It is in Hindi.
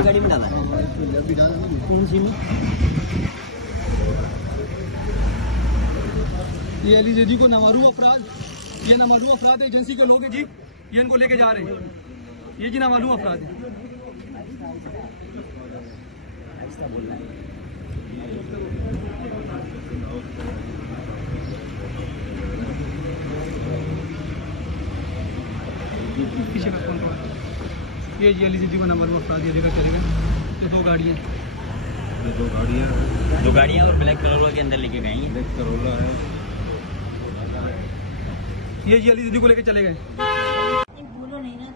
आपकी गाड़ी में डाला है? कौन सी में? ये लीजिए जी को नामारू अफराद, ये नामारू अफराद एजेंसी के लोग हैं जी, ये इनको लेके जा रहे हैं। ये जी नामालूम अफराद है। पीछे ये जी अली जी को नामालूम अफराद ये लेकर चले गए। ये दो गाड़ियाँ और ब्लैक करोला के अंदर लेके गए हैं। ब्लैक करोला है। ये जी अली जी को लेके चले गए। बोलो नहीं ना।